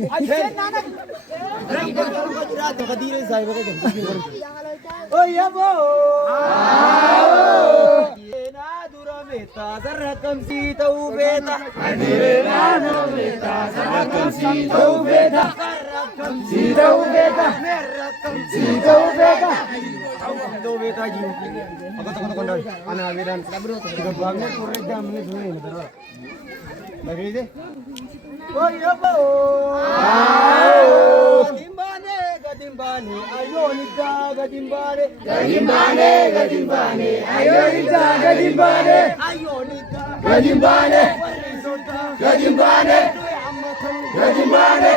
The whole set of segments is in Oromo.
Achen nanak. Rang kalau kau jerat tu kadiri saya betul. Oh ya bo. Na dura beta zarakam si tau beta. Na dura beta zarakam si tau beta. Zarakam si tau beta. Merakam si tau beta. Tau beta ji. Aku tak kau dah. Anak beran. Tiga bangun kurang jam ni semua ni betul. Lagi je. Oh ya bo. Gadimbane, ayo nida gadimbane. Gadimbane, gadimbane, ayo nida gadimbane. Ayo nida gadimbane. Gadimbane, gadimbane,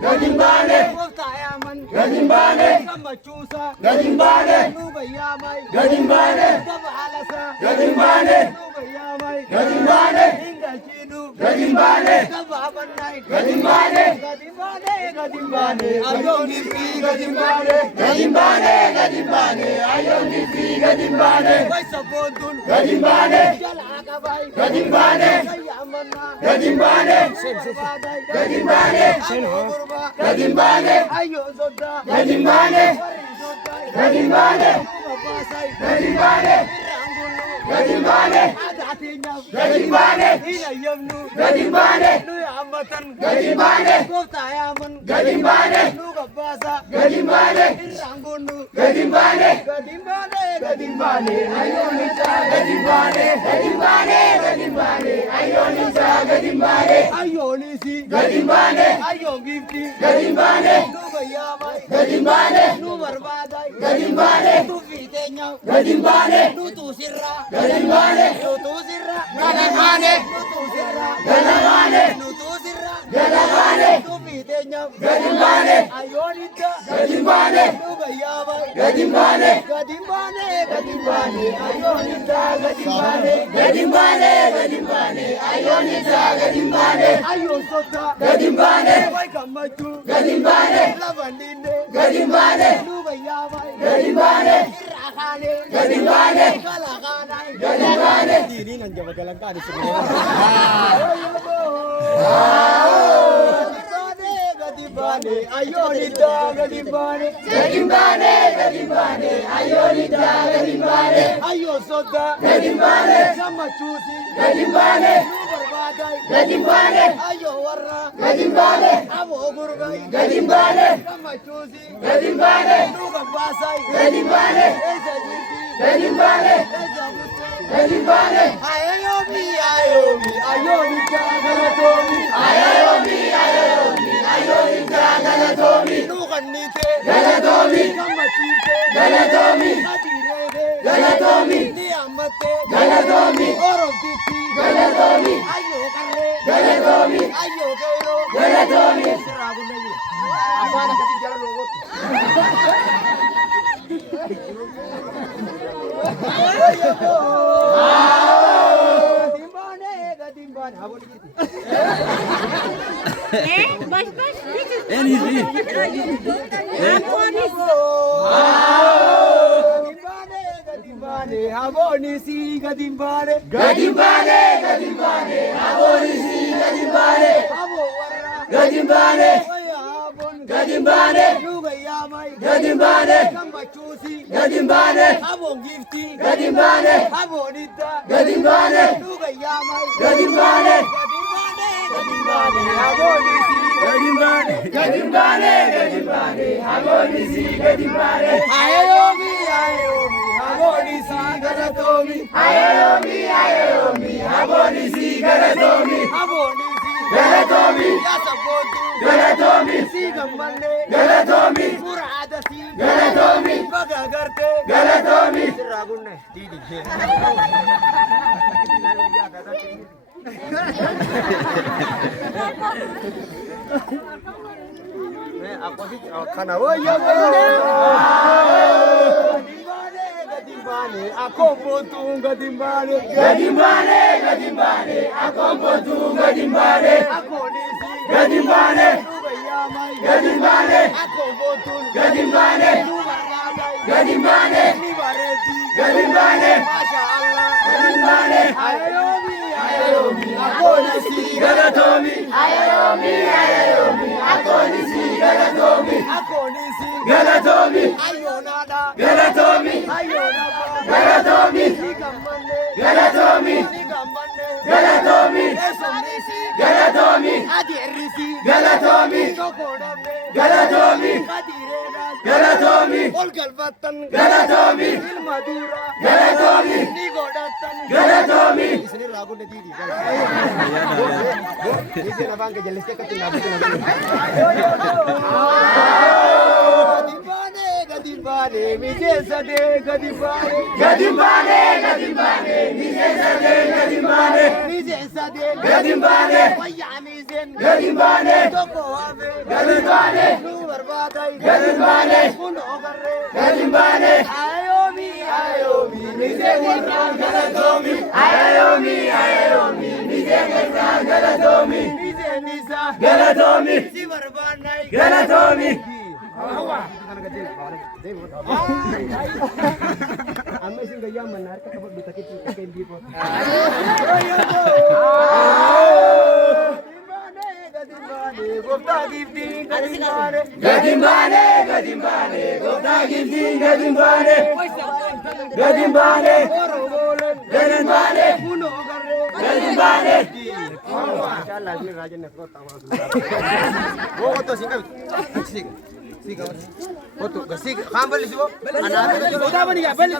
gadimbane. Tayaman, gadimbane. Kamachusa, gadimbane. Nubayamay, gadimbane. Kabalasa, gadimbane. Nubayamay, gadimbane. Ingachinu, gadimbane. Kababanay, gadimbane. Gadimbane, gadimbane. Ayo nisi gadimbane. Gadimbane, gadimbane. Ayo nisi gadimbane. Waisabondun, gadimbane. Jalakabay, gadimbane. Kayamana, gadimbane. Sensubaday, gadimbane. Senhorba, gadimbane. Ayo zoda, gadimbane. Gadimbane, gadimbane. Gadimbane, gadimbane, inayamnu, gadimbane, nuyamatan, gadimbane, koftayaman, gadimbane, nugabasa, gadimbane, irangunu, gadimbane, gadimbane, gadimbane, ayonita, gadimbane, gadimbane, gadimbane, ayonita, gadimbane, ayonisi, gadimbane, ayongifti, gadimbane, nugayamay, gadimbane, nubarbadai, gadimbane, tufitenya, gadimbane, nutusirra, gadimbane, nutusirra, gadimbane, nutusirra, gadimbane, nutusirra, gadimbane, tufitenya, gadimbane, ayonita, gadimbane, nugayamay, gadimbane, gadimbane, gadimbane, ayonita, gadimbane, gadimbane, gadimbane, ayonita, gadimbane, ayosota, gadimbane, waikamachu, gadimbane, lavandine, gadimbane, nugayamay, gadimbane, irakane, gadimbane, kalakane, gadimbane. Ini nanti bagalan ka di sini. Gadimbane, ayonita, gadimbane, gadimbane, gadimbane, ayonita, gadimbane, ayosota, gadimbane, samachusi, gadimbane, nubarbadai, gadimbane, ayowarra, gadimbane, abogurgai, gadimbane, samachusi, gadimbane, nugabasai, gadimbane, esajiti, gadimbane, esabutte, gadimbane, ayomi, ayomi, ayonita, galatomi, ayomi, ayomi, ayonita, galatomi, nuganite, galatomi, kamachite, galatomi, adirede, galatomi, niamate, galatomi, orotiti, galatomi, ayo karre, galatomi, ayo kairo, galatomi. Siragun lagi. Apa nak kasih jalan robot? Gadimbane, gadimbane, habis gitu. Bas bas. Ini sih. Aku ni. Gadimbane, gadimbane, habonisi, gadimbane, Gadimbane, gadimbane, abonisi, gadimbane, abowarra, gadimbane, oyabon, gadimbane, nugayamay, gadimbane, kambachusi, gadimbane, abongifti, gadimbane, abonita, gadimbane, nugayamay, gadimbane, gadimbane, gadimbane, abonisi, gadimbane, gadimbane, gadimbane, abonisi, gadimbane, ayomi, ayomi, abonisi, galatomi, ayomi, ayomi, abonisi, galatomi, abonisi, galatomi, yasabotu, galatomi, sigamale, galatomi, muradasi, galatomi, bagagarte, galatomi. siragun ne, didi. Aku sih karena ya gadimbane, aku butuh gadimbane, Gadimbane, gadimbane, aku butuh gadimbane, aku nisi, gadimbane, nugayamay, gadimbane, aku butuh gadimbane, nugaragay, gadimbane, nibareti, gadimbane, masya Allah, gadimbane, ayomi, akonisi galatomi ayayomi akonisi galatomi galatomi ayonada galatomi ayonaba galatomi nigamane galatomi nigamane galatomi esomnisi galatomi adirisi galatomi tokodame galatomi kadirena galatomi olgalvatan galatomi ilmadura galatomi nigodatan galatomi isni ragunde didi ise na bange jaliste katina Gadimbane, mijensade gadimbane, gadimbane gadimbane nizesade gadimbane mijensade gadimbane wayamizen gadimbane toko ave gadimbane nu barbadai gadimbane kun ogarre gadimbane ayomi nizekra galatomi ayayomi nizekra galatomi mizenisa galatomi si barbanai galatomi amma isin ga yamma na harka kafa ta kike kai bipo gadimbane gadimbane gofta gifti gadimbane gadimbane gadimbane gadimbane inshallah ni rajan ne kota wo to singa siga foto gasig khambal sibo ana udah bani ya bali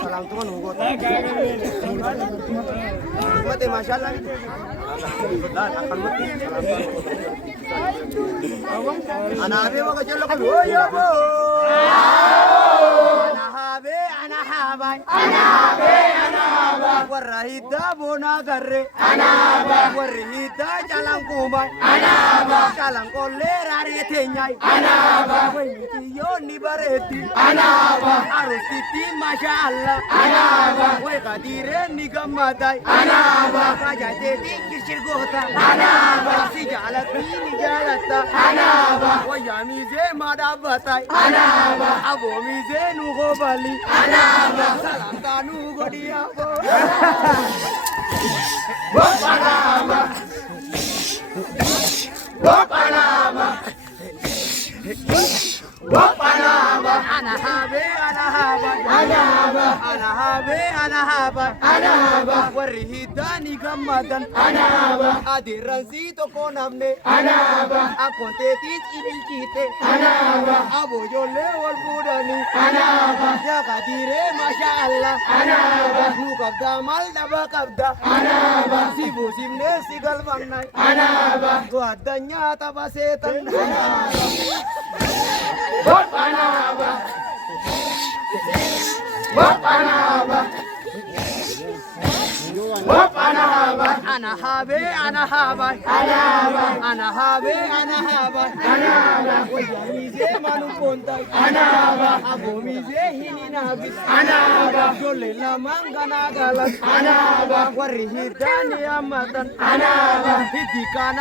salam tuan ho mate masyaallah akan mati ana abe wa kajalo ko yo bo ana habai warahida bona garre warahida jalan kumbai jalan kolera retenyai yo ni bareti arustiti masyaallah wai kadire ni gammadai kaja dedi kishir gota si jalat ni jalata wayami ze madabatai abo mi ze nu go bali salam tanu godia Wapanama anahaba warihidani gamadan adiransito konamne akontetis ibilchite abojolle walbudani ya kadire mashallah nukabda mal daba kabda sibu simne sigal bannai to adanya tabasetan Wapanaba anahaba wayamize manu kontai abomize hininabi jolle la mangana galas warihidani amadan hidikana